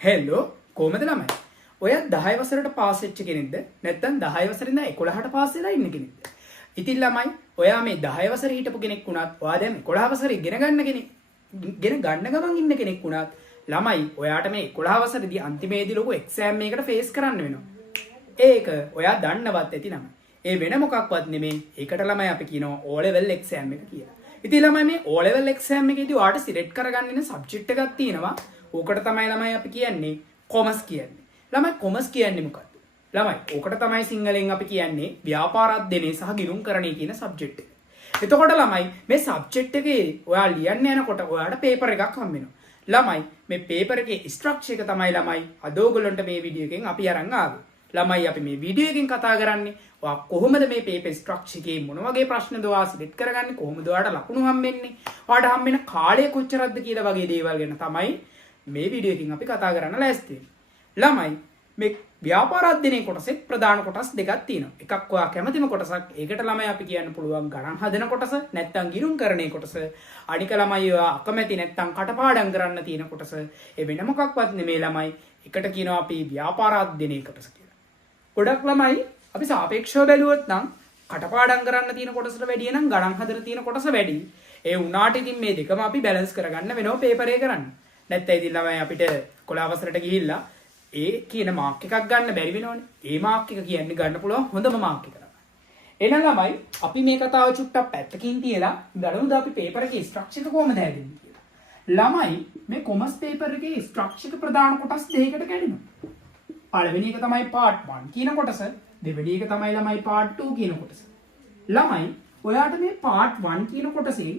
හෙල්ලෝ කොහමද ළමයි? ඔය 10 වසරට පාස් වෙච්ච කෙනෙක්ද? නැත්නම් 10 වසරේ ඉඳන් 11ට පාස් වෙලා ඉන්න කෙනෙක්ද? ඉතින් ළමයි, ඔයා මේ 10 වසරේ හිටපු කෙනෙක් වුණත්, ඔයා දැන් 11 වසරේ ඉගෙන ගන්න ගමන් ඉන්න කෙනෙක් වුණත්, ළමයි ඔයාට මේ 11 වසරේදී අන්තිමේදී ලොකු එක්සෑම් එකකට ෆේස් කරන්න වෙනවා. ඒක ඔයා දන්නවත් ඇති ළමයි. ඒ වෙන මොකක්වත් නෙමෙයි. ඒකට ළමයි අපි කියනවා O level exam එක කියලා. ඉතින් ළමයි මේ O level exam එකේදී ඔයාට සිලෙක්ට් කරගන්න ඉන්න සබ්ජෙක්ට් එකක් තියෙනවා. ඕකට තමයි ළමයි අපි කියන්නේ කොමර්ස් කියන්නේ. ළමයි කොමර්ස් කියන්නේ මොකක්ද? ළමයි ඕකට තමයි සිංහලෙන් අපි කියන්නේ ව්‍යාපාර අධ්‍යයනය සහ ගිණුම්කරණය කියන සබ්ජෙක්ට් එක. එතකොට ළමයි මේ සබ්ජෙක්ට් එකේ ඔයා ලියන්න යනකොට ඔයාට පේපර් එකක් හම්බ වෙනවා. ළමයි මේ පේපර් එකේ ස්ට්‍රක්චර් එක තමයි ළමයි අද ඕගොල්ලන්ට මේ වීඩියෝ එකෙන් අපි අරන් ආවේ. ළමයි අපි මේ වීඩියෝ එකෙන් කතා කරන්නේ ඔයා කොහොමද මේ පේපර් ස්ට්‍රක්චර් එකේ මොන වගේ ප්‍රශ්නද ඔයා සිලෙක්ට් කරගන්නේ, කොහොමද ඔයාට ලකුණු හම්බෙන්නේ, ඔයාට හම්බෙන කාලය කොච්චරක්ද කියලා වගේ දේවල් ගැන තමයි මේ වීඩියෝ එකකින් අපි කතා කරන්න ලෑස්ති වෙන්නේ. ළමයි මේ ව්‍යාපාර අධ්‍යයනයේ කොටසේ ප්‍රධාන කොටස් දෙකක් තියෙනවා. එකක් ඔයා කැමතිම කොටසක්. ඒකට ළමයි අපි කියන්න පුළුවන් ගණන් හදන කොටස, නැත්නම් ගිණුම්කරණයේ කොටස. අනික ළමයි ඔයා අකමැති නැත්නම් කටපාඩම් කරන්න තියෙන කොටස. ඒ වෙන මොකක්වත් නෙමෙයි ළමයි. එකට කියනවා අපි ව්‍යාපාර අධ්‍යයනයේ කොටස කියලා. ගොඩක් ළමයි අපි සාපේක්ෂව බැලුවොත් නම් කටපාඩම් කරන්න තියෙන කොටසට වැඩිය නම් ගණන් හදන තියෙන කොටස වැඩි. ඒ වුණාට ඉතින් මේ දෙකම අපි බැලන්ස් කරගන්න වෙනවා පේපර් එක කරන්න. නැත්නම් ඉතින් ළමයි අපිට 11 වසරට ගිහිල්ලා ඒ කියන මාක් එකක් ගන්න බැරි වෙනවනේ. ඒ මාක් එක කියන්නේ ගන්න පුළුවන් හොඳම මාක් එක තමයි. එහෙනම් ළමයි අපි මේ කතාව චුට්ටක් පැත්තකින් තියලා බලමුද අපි පේපර් එකේ ස්ට්‍රක්චර් එක කොහොමද හැදෙන්නේ කියලා. ළමයි මේ කොමර්ස් පේපර් එකේ ස්ට්‍රක්චර් එක ප්‍රධාන කොටස් දෙකකට කැඩෙනවා. පළවෙනි එක තමයි part 1 කියන කොටස, දෙවෙනි එක තමයි ළමයි part 2 කියන කොටස. ළමයි ඔයාට මේ part 1 කියන කොටසේ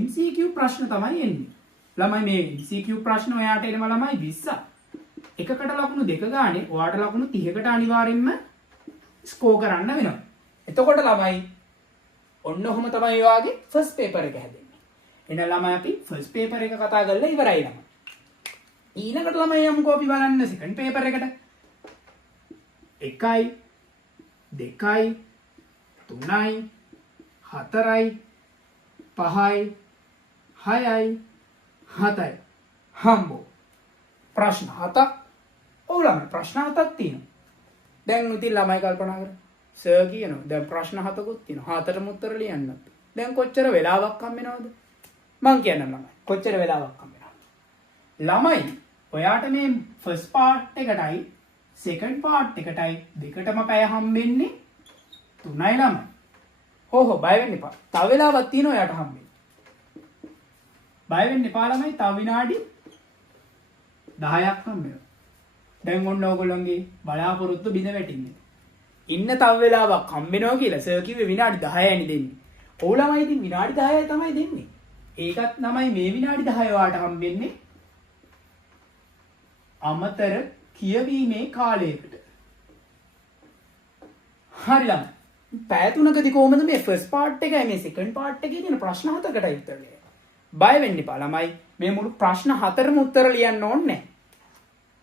MCQ ප්‍රශ්න තමයි එන්නේ. ළමයි මේ MCQ ප්‍රශ්න ඔයාට එනවා ළමයි 20ක්. එකකට ලකුණු දෙක ගානේ ඔයාට ලකුණු 30කට අනිවාර්යෙන්ම ස්කෝර් කරන්න වෙනවා. එතකොට ළමයි ඔන්න ඔහොම තමයි ඔයාගේ ෆස්ට් පේපර් එක හැදෙන්නේ. එහෙනම් ළමයි අපි ෆස්ට් පේපර් එක කතා කරලා ඉවරයි ළමයි. ඊළඟට ළමයි යමුකෝ අපි බලන්න සෙකන්ඩ් පේපර් එකට. 1යි 2යි 3යි 4යි 5යි 6යි 7යි හම්බෝ ප්‍රශ්න 7ක්. ඔව් ළමයි ප්‍රශ්න 7ක් තියෙනවා. දැන් ඉතින් ළමයි කල්පනා කරා සර් කියනවා දැන් ප්‍රශ්න 7කුත් තියෙනවා. 7ටම උත්තර ලියන්නත්. දැන් කොච්චර වෙලාවක් හම් වෙනවද? මං කියන්නම් ළමයි කොච්චර වෙලාවක් හම් වෙනවද? ළමයි ඔයාට මේ ෆස්ට් පාර්ට් එකටයි සෙකන්ඩ් පාර්ට් එකටයි දෙකටම පැය හම්බෙන්නේ 3යි ළමයි. හෝ බය වෙන්න එපා. තව වෙලාවක් තියෙනවා ඔයාට හම්බෙන්නේ. බය වෙන්න එපා ළමයි. තව විනාඩි 10ක් හම්බ වෙනවා. දැන් ඔන්න ඕගොල්ලන්ගේ බලාපොරොත්තු බිඳ වැටින්නේ. ඉන්න තව වෙලාවක් හම්බ වෙනවා කියලා සර් කිව්වේ විනාඩි 10යිනේ දෙන්නේ. ඔව් ළමයි ඉතින් විනාඩි 10යි තමයි දෙන්නේ. ඒකත් තමයි මේ විනාඩි 10 ඔයාට හම්බෙන්නේ අමතර කියවීමේ කාලයකට. හරි ළමයි. පැය 3කදී කොහොමද මේ ෆස්ට් පාර්ට් එකයි මේ සෙකන්ඩ් පාර්ට් එකේ තියෙන ප්‍රශ්න 7කටයි උත්තර ලියන්නේ. බය වෙන්න එපා ළමයි. මේ මුළු ප්‍රශ්න 4ම උත්තර ලියන්න ඕනේ.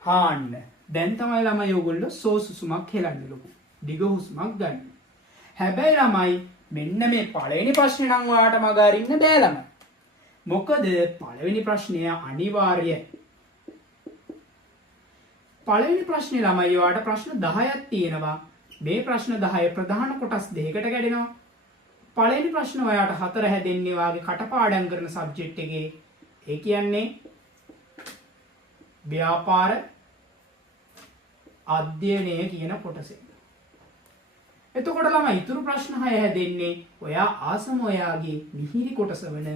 හාන්න. දැන් තමයි ළමයි ඔයගොල්ලෝ සෝසුසුමක් හෙලන්නේ ලොකු. දිග හුස්මක් ගන්න. හැබැයි ළමයි මෙන්න මේ පළවෙනි ප්‍රශ්නේ නම් ඔයාට මග අරින්න බෑ ළමයි. මොකද පළවෙනි ප්‍රශ්නය අනිවාර්යයි. පළවෙනි ප්‍රශ්නේ ළමයි ඔයාට ප්‍රශ්න 10ක් තියෙනවා. මේ ප්‍රශ්න 10 ප්‍රධාන කොටස් දෙකකට කැඩෙනවා. පළවෙනි ප්‍රශ්න ඔයාට 4 හැදෙන්නේ වාගේ කටපාඩම් කරන සබ්ජෙක්ට් එකේ. ඒ කියන්නේ ව්‍යාපාර අධ්‍යයනය කියන කොටසේ. එතකොට ළමයි ඉතුරු ප්‍රශ්න 6 හැදෙන්නේ ඔයා ආසම ඔයාගේ මිහිරි කොටස වන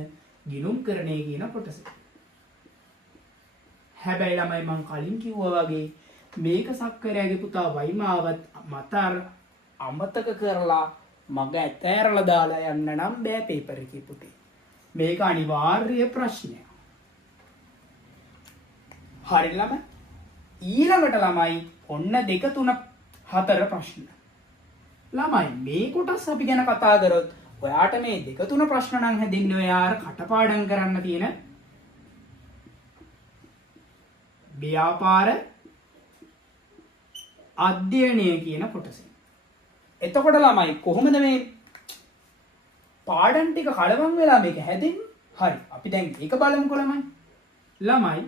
ගිණුම්කරණය කියන කොටසේ. හැබැයි ළමයි මං කලින් කිව්වා වගේ මේක සක්කරයාගේ පුතා වයිමාවත් අමතක කරලා මග ඇතෑරලා දාලා යන්න නම් බෑ පේපර් එකේ පුතේ. මේක අනිවාර්ය ප්‍රශ්නයක්. හරි ළමයි. ඊළඟට ළමයි ඔන්න 2 3 4 ප්‍රශ්න. ළමයි මේ කොටස් අපි ගැන කතා කරොත් ඔයාට මේ 2 3 ප්‍රශ්න නම් හැදින්නේ ඔයාර කටපාඩම් කරන්න තියෙන ව්‍යාපාර අධ්‍යයනය කියන කොටසේ. එතකොට ළමයි කොහොමද මේ පාඩම් ටික කලවම් වෙලා මේක හැදෙන්නේ? හරි. අපි දැන් ඒක බලමුකෝ ළමයි. ළමයි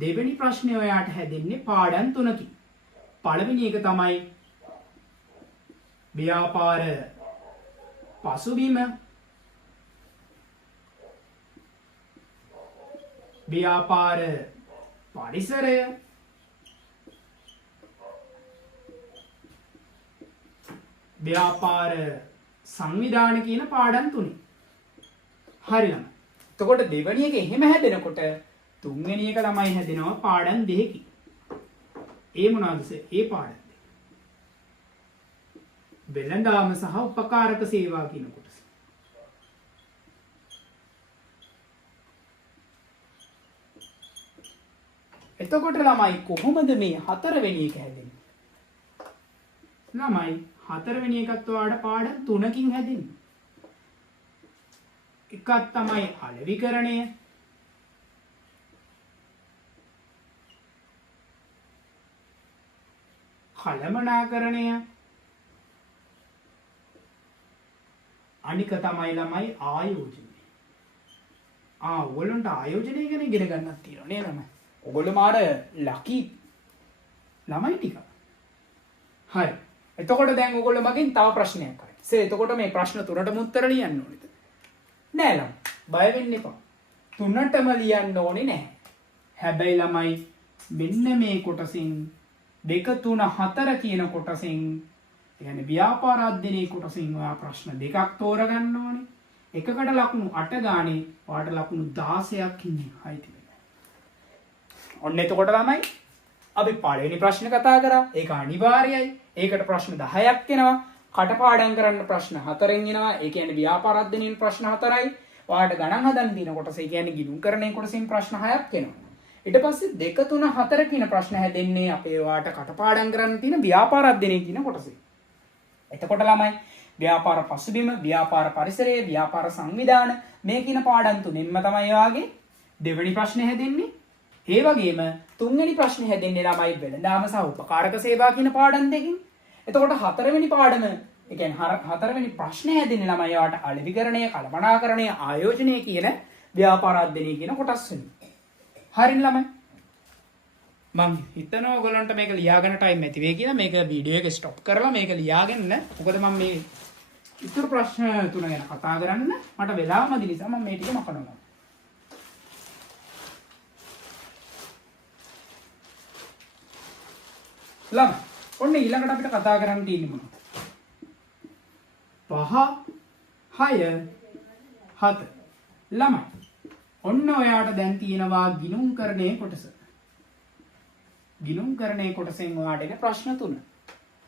දෙවෙනි ප්‍රශ්නේ ඔයාට හැදෙන්නේ පාඩම් තුනකින්. පළවෙනි එක තමයි ව්‍යාපාර පසුබිම, ව්‍යාපාර පරිසරය, ව්‍යාපාර සංවිධාන කියන පාඩම් තුනේ. හරිනම්. එතකොට දෙවෙනි එක එහෙම හැදෙනකොට තුන්වෙනි එක ළමයි හැදෙනවා පාඩම් දෙකකින්. ඒ මොනවාද? ඒ පාඩම් දෙක. වෙළඳාම සහ උපකාරක සේවා කියන කොටස. එතකොට ළමයි කොහොමද මේ හතරවෙනි එක හැදෙන්නේ? ළමයි හතරවෙනි එකත් ඔයාලට පාඩම් තුනකින් හැදෙන්නේ. එකක් තමයි අලෙවිකරණය, කළමනාකරණය, අනික තමයි ළමයි ආයෝජනය. ඔයගොල්ලන්ට ආයෝජනය ගැන ඉගෙන ගන්නත් තියෙනවා නේද ළමයි? ඔයගොල්ලෝ මාර ලකි ළමයි ටික. හරි. එතකොට දැන් ඔයගොල්ලෝ මගෙන් තව ප්‍රශ්නයක් අහයි. එතකොට මේ ප්‍රශ්න තුනටම උත්තර ලියන්න ඕනේද? නෑ ළමයි. බය වෙන්න එපා. තුනටම ලියන්න ඕනේ නැහැ. හැබැයි ළමයි මෙන්න මේ කොටසින් 2 3 4 කියන කොටසින් කියන්නේ ව්‍යාපාර අධ්‍යයනයේ කොටසින් ඔයා ප්‍රශ්න දෙකක් තෝරගන්න ඕනේ. එකකට ලකුණු 8 ගානේ ඔයාට ලකුණු 16ක් ඉන්නේ අයිති වෙනවා. ඔන්න එතකොට ළමයි අපි පළවෙනි ප්‍රශ්න කතා කරා. ඒක අනිවාර්යයි. ඒකට ප්‍රශ්න 10ක් එනවා. කටපාඩම් කරන්න ප්‍රශ්න 4න් එනවා. ඒ කියන්නේ ව්‍යාපාර අධ්‍යයනයේ ප්‍රශ්න 4යි. ඔයාලට ගණන් හදන්න තියෙන කොටස ඒ කියන්නේ ගිණුම් කරණයේ කොටසින් ප්‍රශ්න 6ක් එනවා. ඊට පස්සේ 2 3 4 කියන ප්‍රශ්න හැදෙන්නේ අපේ ඔයාලට කටපාඩම් කරන්න තියෙන ව්‍යාපාර අධ්‍යයනයේ කියන කොටසේ. එතකොට ළමයි ව්‍යාපාර පසුබිම, ව්‍යාපාර පරිසරය, ව්‍යාපාර සංවිධාන මේ කියන පාඩම් තුනෙන්ම තමයි ඔයාගේ දෙවෙනි ප්‍රශ්නේ හැදෙන්නේ. ඒ වගේම තුන්වෙනි ප්‍රශ්නේ හැදෙන්නේ ළමයි වෙළඳාම සහ උපකාරක සේවා කියන පාඩම් දෙකකින්. එතකොට හතරවෙනි පාඩම, ඒ කියන්නේ හතරවෙනි ප්‍රශ්නේ හැදෙන්නේ ළමයි ඔයාට අලෙවිකරණය, කළමනාකරණය, ආයෝජනය කියන ව්‍යාපාර අධ්‍යයනය කියන කොටස් වලින්. හරිනේ ළමයි. මම හිතනවා ඔයගොල්ලන්ට මේක ලියාගන්න ටයිම් ඇති වෙයි කියලා. මේක වීඩියෝ එක ස්ටොප් කරලා මේක ලියාගන්න. මොකද මම මේ ඉතුරු ප්‍රශ්න තුන ගැන කතා කරන්න මට වෙලාව මදි නිසා මම මේ ටික මකනවා. ළමයි ඔන්න ඊළඟට අපිට කතා කරන්න තියෙන්නේ මොනවද? 5 6 7 ළමයි ඔන්න ඔයාට දැන් තියෙනවා ගිණුම් කරණයේ කොටස. ගිණුම් කරණයේ කොටසෙන් ඔයාට එන ප්‍රශ්න තුන.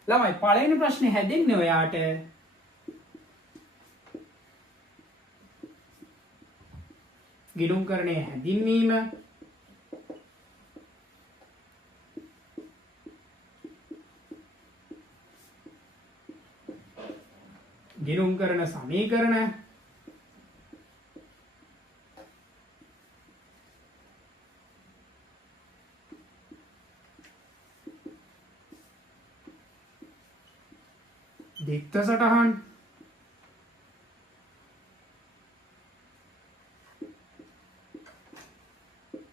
ළමයි පළවෙනි ප්‍රශ්නේ හැදෙන්නේ ඔයාට ගිණුම් කරණයේ හැඳින්වීම, ගිණුම් කරන සමීකරණ, දිත්ත සටහන්,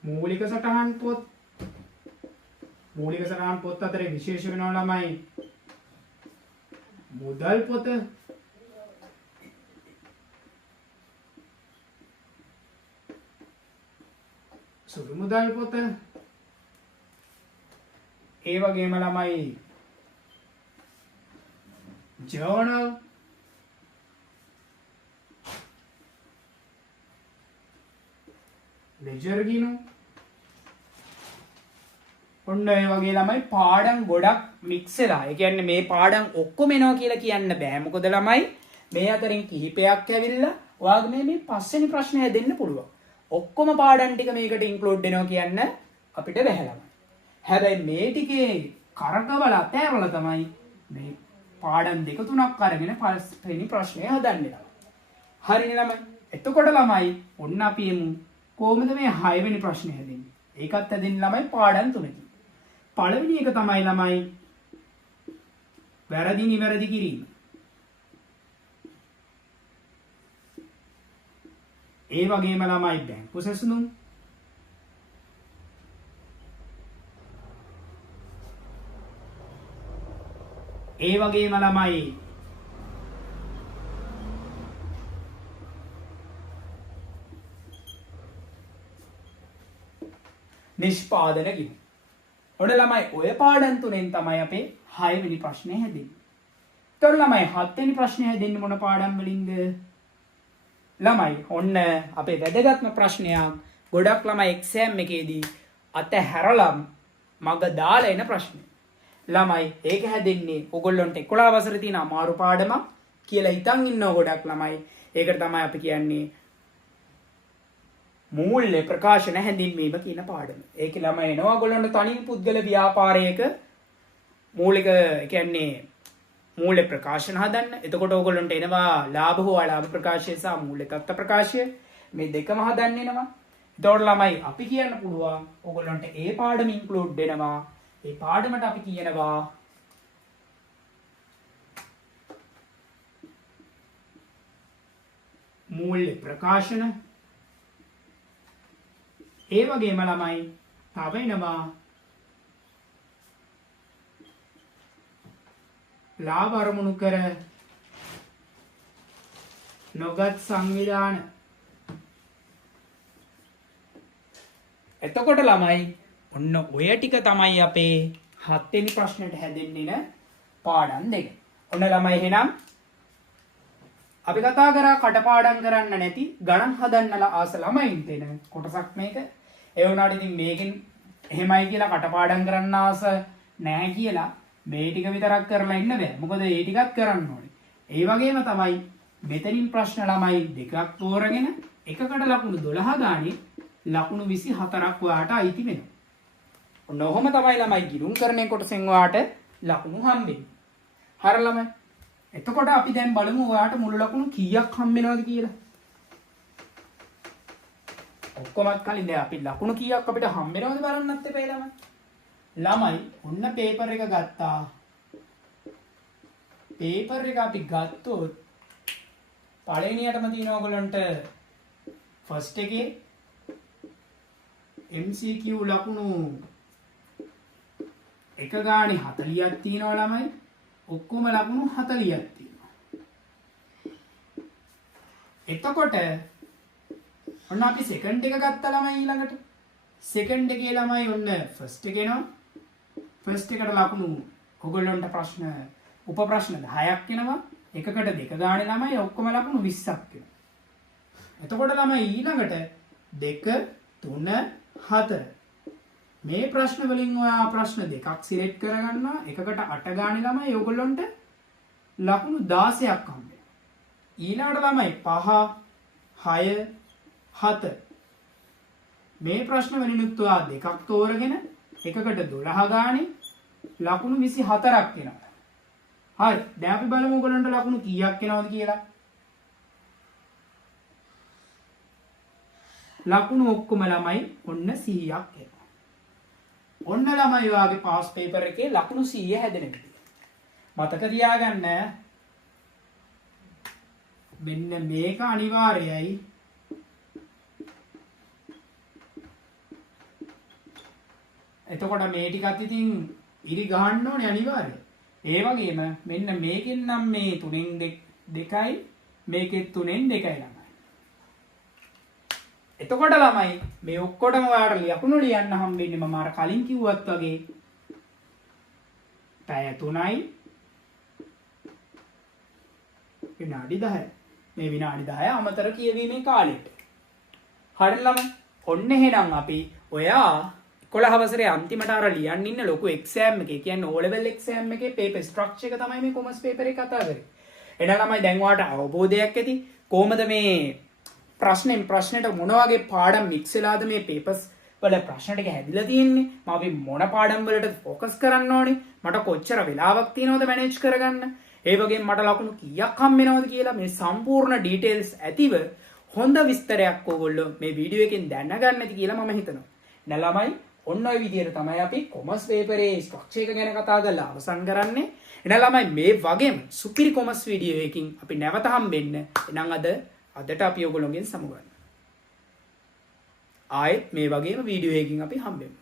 මූලික සටහන් පොත්. මූලික සටහන් පොත් අතරේ විශේෂ වෙනවා ළමයි මුදල් පොත, සුළු මුදල් පොත, ඒ වගේම ළමයි ජර්නල්, ලෙජර් ගිණුම්. ඔන්න ඒ වගේ ළමයි පාඩම් ගොඩක් මික්ස් වෙලා. ඒ කියන්නේ මේ පාඩම් ඔක්කොම එනවා කියලා කියන්න බෑ. මොකද ළමයි මේ අතරින් කිහිපයක් ඇවිල්ලා ඔයාගේ මේ පස්වෙනි ප්‍රශ්නේ හැදෙන්න පුළුවන්. ඔක්කොම පාඩම් ටික මේකට ඉන්ක්ලූඩ් වෙනවා කියන්න අපිට බැහැ ළමයි. හැබැයි මේ ටිකේ කරකවල අතෑරලා තමයි මේ පාඩම් දෙක තුනක් අරගෙන පස්වෙනි ප්‍රශ්නය හදන්නේ ළමයි. හරිනේ ළමයි. එතකොට ළමයි ඔන්න අපි එමු කොහොමද මේ 6 වෙනි ප්‍රශ්නේ හැදෙන්නේ? ඒකත් හැදෙන්නේ ළමයි පාඩම් තුනකින්. පළවෙනි එක තමයි ළමයි වැරදි නිවැරදි කිරීම. ඒ වගේම ළමයි බැංකු සැසඳුම්, ඒ වගේම ළමයි නිෂ්පාදන ගිණුම්. ඔන්න ළමයි ඔය පාඩම් තුනෙන් තමයි අපේ 6 වෙනි ප්‍රශ්නේ හැදෙන්නේ. ඒතකොට ළමයි 7 වෙනි ප්‍රශ්නේ හැදෙන්නේ මොන පාඩම් වලින්ද? ළමයි ඔන්න අපේ වැදගත්ම ප්‍රශ්නයක්. ගොඩක් ළමයි එක්සෑම් එකේදී අතහැරලා මග දාලා එන ප්‍රශ්න. ළමයි ඒක හැදෙන්නේ ඔයගොල්ලන්ට 11 වසරේ තියෙන අමාරු පාඩමක් කියලා හිතන් ඉන්නව ගොඩක් ළමයි. ඒකට තමයි අපි කියන්නේ මූල්‍ය ප්‍රකාශන හැඳින්වීම කියන පාඩම. ඒකේ ළමයි එනවා ඔයගොල්ලන්ට තනි පුද්ගල ව්‍යාපාරයක මූලික කියන්නේ මූල්‍ය ප්‍රකාශන හදන්න. එතකොට ඔයගොල්ලන්ට එනවා ලාභ හෝ අලාභ ප්‍රකාශය සහ මූල්‍ය තත්ත්ව ප්‍රකාශය මේ දෙකම හදන්න එනවා. එතකොට ළමයි අපි කියන්න පුළුවන් ඔයගොල්ලන්ට ඒ පාඩම ඉන්ක්ලූඩ් වෙනවා. ඒ පාඩමට අපි කියනවා මූල්‍ය ප්‍රකාශන. ඒ වගේම ළමයි තව එනවා ලාභ අරමුණු කර නොගත් සංවිධාන. එතකොට ළමයි ඔන්න ඔය ටික තමයි අපේ 7 වෙනි ප්‍රශ්නෙට හැදෙන්නේ පාඩම් දෙක. ඔන්න ළමයි එහෙනම් අපි කතා කරා කටපාඩම් කරන්න නැති ගණන් හදන්නලා ආස ළමයින්ට එන කොටසක් මේක. ඒ වුණාට ඉතින් මේකෙන් එහෙමයි කියලා කටපාඩම් කරන්න ආස නැහැ කියලා මේ ටික විතරක් කරලා ඉන්න බෑ. මොකද ඒ ටිකත් කරන්න ඕනේ. ඒ වගේම තමයි මෙතනින් ප්‍රශ්න ළමයි දෙකක් තෝරගෙන එකකට ලකුණු 12 ගානේ ලකුණු 24ක් ඔයාට අයිති වෙනවා. ඔන්න ඔහොම තමයි ළමයි ගිණුම් කරන්නේ කොටසෙන් ඔයාට ලකුණු හම්බෙන්නේ. හරි ළමයි. එතකොට අපි දැන් බලමු ඔයාට මුළු ලකුණු කීයක් හම්බ වෙනවද කියලා. ඔක්කොමත් කලින් දැන් අපි ලකුණු කීයක් අපිට හම්බ වෙනවද බලන්නත් එපා ළමයි. ළමයි ඔන්න පේපර් එක ගත්තා. පේපර් එක අපි ගත්තොත් පළවෙනියටම තියෙනවා ඔයගලන්ට ෆස්ට් එකේ MCQ ලකුණු එක ගානේ 40ක් තියෙනවා ළමයි. ඔක්කොම ලකුණු 40ක් තියෙනවා. එතකොට ඔන්න අපි සෙකන්ඩ් එක ගත්තා ළමයි ඊළඟට. සෙකන්ඩ් එකේ ළමයි ඔන්න ෆස්ට් එක එනවා. ෆස්ට් එකට ලකුණු ඔයගොල්ලන්ට ප්‍රශ්න උප ප්‍රශ්න 10ක් එනවා. එකකට දෙක ගානේ ළමයි ඔක්කොම ලකුණු 20ක් එනවා. එතකොට ළමයි ඊළඟට 2 3 4 මේ ප්‍රශ්න වලින් ඔයා ප්‍රශ්න දෙකක් සිලෙක්ට් කරගන්නවා. එකකට 8 ගානේ ළමයි ඔයගොල්ලන්ට ලකුණු 16ක් හම්බ වෙනවා. ඊළඟට ළමයි 5 6 7 මේ ප්‍රශ්න වලිනුත් ඔයා දෙකක් තෝරගෙන එකකට 12 ගානේ ලකුණු 24ක් එනවා. හරි. දැන් අපි බලමු ඔයගොල්ලන්ට ලකුණු කීයක් එනවද කියලා. ලකුණු ඔක්කොම ළමයි ඔන්න 100ක් එනවා. ඔන්න ළමයි ඔයාගේ පාස් පේපර් එකේ ලකුණු 100 හැදෙන විදිය. මතක තියාගන්න මෙන්න මේක අනිවාර්යයි. එතකොට මේ ටිකත් ඉතින් ඉරි ගහන්න ඕනේ අනිවාර්යයෙන්. ඒ වගේම මෙන්න මේකෙන් නම් මේ 3න් 2යි මේකෙත් 3න් 2යි ළමයි. එතකොට ළමයි මේ ඔක්කොටම ඔයාලට ලකුණු ලියන්න හම්බෙන්නේ මම අර කලින් කිව්වත් වගේ පැය 3යි විනාඩි 10යි. මේ විනාඩි 10 අමතර කියවීමේ කාලෙට. හරි ළමයි. ඔන්න එහෙනම් අපි ඔයා 11 වසරේ අන්තිමට අර ලියන්න ඉන්න ලොකු එක්සෑම් එකේ කියන්නේ O level එක්සෑම් එකේ පේපර් ස්ට්‍රක්චර් එක තමයි මේ කොමර්ස් පේපර් එක කතා කරේ. එහෙනම් ළමයි දැන් ඔයාලට අවබෝධයක් ඇති කොහොමද මේ ප්‍රශ්නෙන් ප්‍රශ්නෙට මොන වගේ පාඩම් මික්ස් වෙලාද මේ පේපර්ස් වල ප්‍රශ්න ටික හැදිලා තියෙන්නේ. මම අපි මොන පාඩම් වලට ફોකස් කරන්න ඕනේ. මට කොච්චර වෙලාවක් තියෙනවද මැනේජ් කරගන්න. ඒ වගේම මට ලකුණු කීයක් හම්බ වෙනවද කියලා මේ සම්පූර්ණ ඩීටේල්ස් ඇතිව හොඳ විස්තරයක් ඕගොල්ලෝ මේ වීඩියෝ එකෙන් දැනගන්න ඇති කියලා මම හිතනවා. දැන් ළමයි ඔන්න ඔය විදිහට තමයි අපි කොමර්ස් පේපරේ ස්ට්‍රක්චර් එක ගැන කතා කරලා අවසන් කරන්නේ. එහෙනම් ළමයි මේ වගේම සුපිරි කොමර්ස් වීඩියෝ එකකින් අපි නැවත හම්බෙන්න. එහෙනම් අදට අපි ඔයගොල්ලෝගෙන් සමුගන්න. ආයෙත් මේ වගේම වීඩියෝ එකකින් අපි හම්බෙමු.